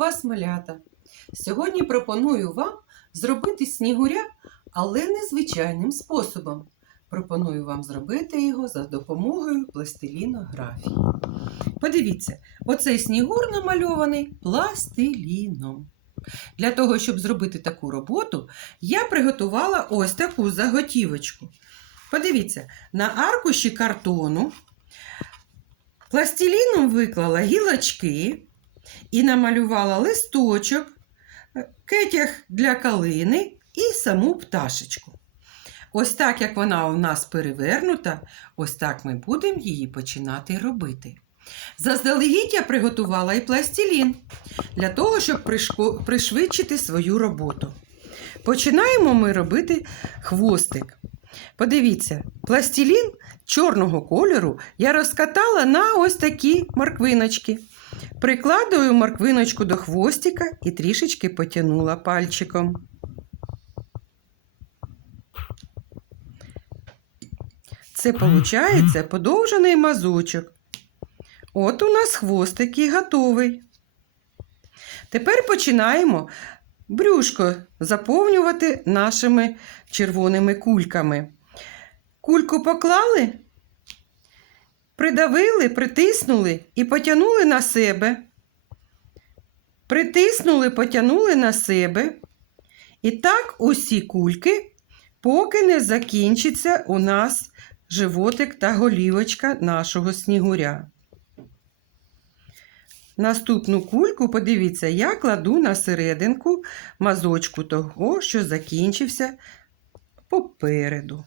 вас, малята! Сьогодні пропоную вам зробити снігуря, але незвичайним способом. Пропоную вам зробити його за допомогою пластилінографії. Подивіться, оцей снігур намальований пластиліном. Для того, щоб зробити таку роботу, я приготувала ось таку заготівочку. Подивіться, на аркуші картону пластиліном виклала гілочки і намалювала листочок, кетяг для калини і саму пташечку. Ось так, як вона у нас перевернута, ось так ми будемо її починати робити. Заздалегідь я приготувала і пластилін для того, щоб пришвидшити свою роботу. Починаємо ми робити хвостик. Подивіться, пластилін чорного кольору я розкатала на ось такі морквиночки. Прикладую морквиночку до хвостика і трішечки потягнула пальчиком. Це виходить подовжений мазочок. От у нас хвостик і готовий. Тепер починаємо брюшко заповнювати нашими червоними кульками. Кульку поклали, придавили, притиснули і потягнули на себе. Притиснули, потягнули на себе. І так усі кульки, поки не закінчиться у нас животик та голівочка нашого снігуря. Наступну кульку, подивіться, я кладу на серединку мазочку того, що закінчився попереду.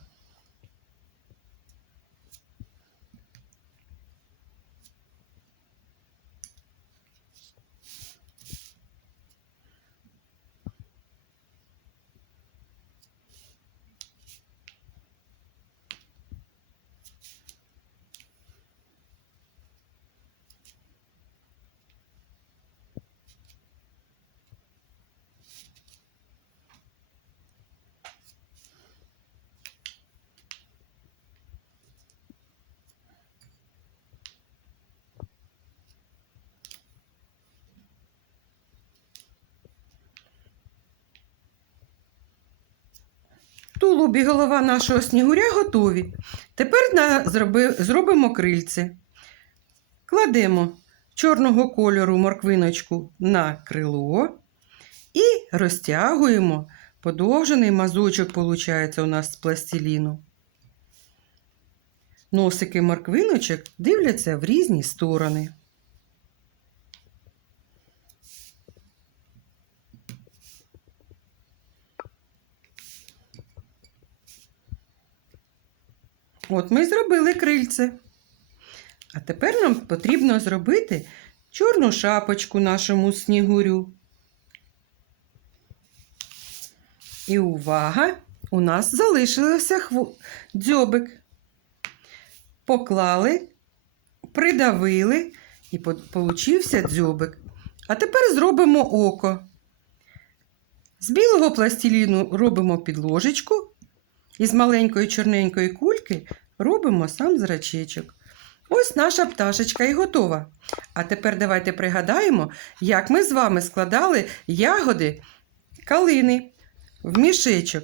Тулуб і голова нашого снігуря готові. Тепер зроби, зробимо крильце. Кладемо чорного кольору морквиночку на крило і розтягуємо. Подовжений мазочок, виходить, у нас з пластиліну. Носики морквиночок дивляться в різні сторони. От ми зробили крильце. А тепер нам потрібно зробити чорну шапочку нашому снігурю. І увага! У нас залишився хво... дзьобик. Поклали, придавили і получився дзьобик. А тепер зробимо око. З білого пластиліну робимо підложечку і з маленької чорненької кульки робимо сам зрачечок. Ось наша пташечка і готова. А тепер давайте пригадаємо, як ми з вами складали ягоди калини в мішечок.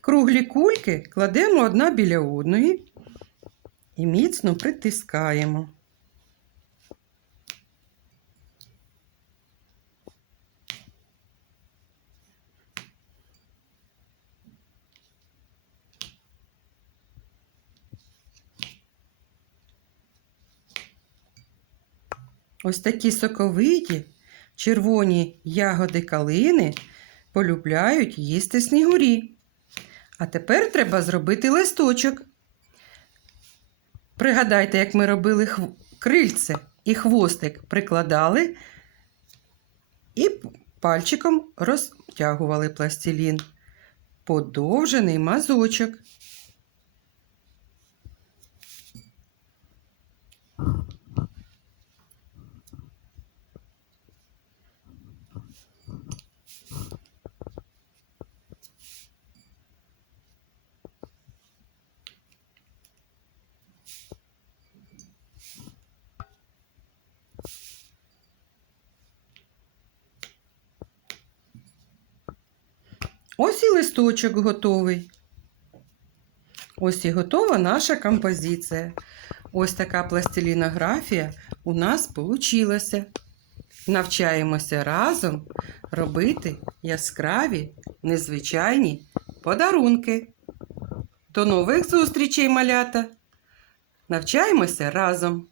Круглі кульки кладемо одна біля одної і міцно притискаємо. Ось такі соковиті червоні ягоди калини полюбляють їсти снігурі. А тепер треба зробити листочок. Пригадайте, як ми робили хв... крильце і хвостик прикладали і пальчиком розтягували пластилін. Подовжений мазочок. Ось і листочок готовий. Ось і готова наша композиція. Ось така пластилінографія у нас получилася. Навчаємося разом робити яскраві, незвичайні подарунки. До нових зустрічей, малята! Навчаємося разом!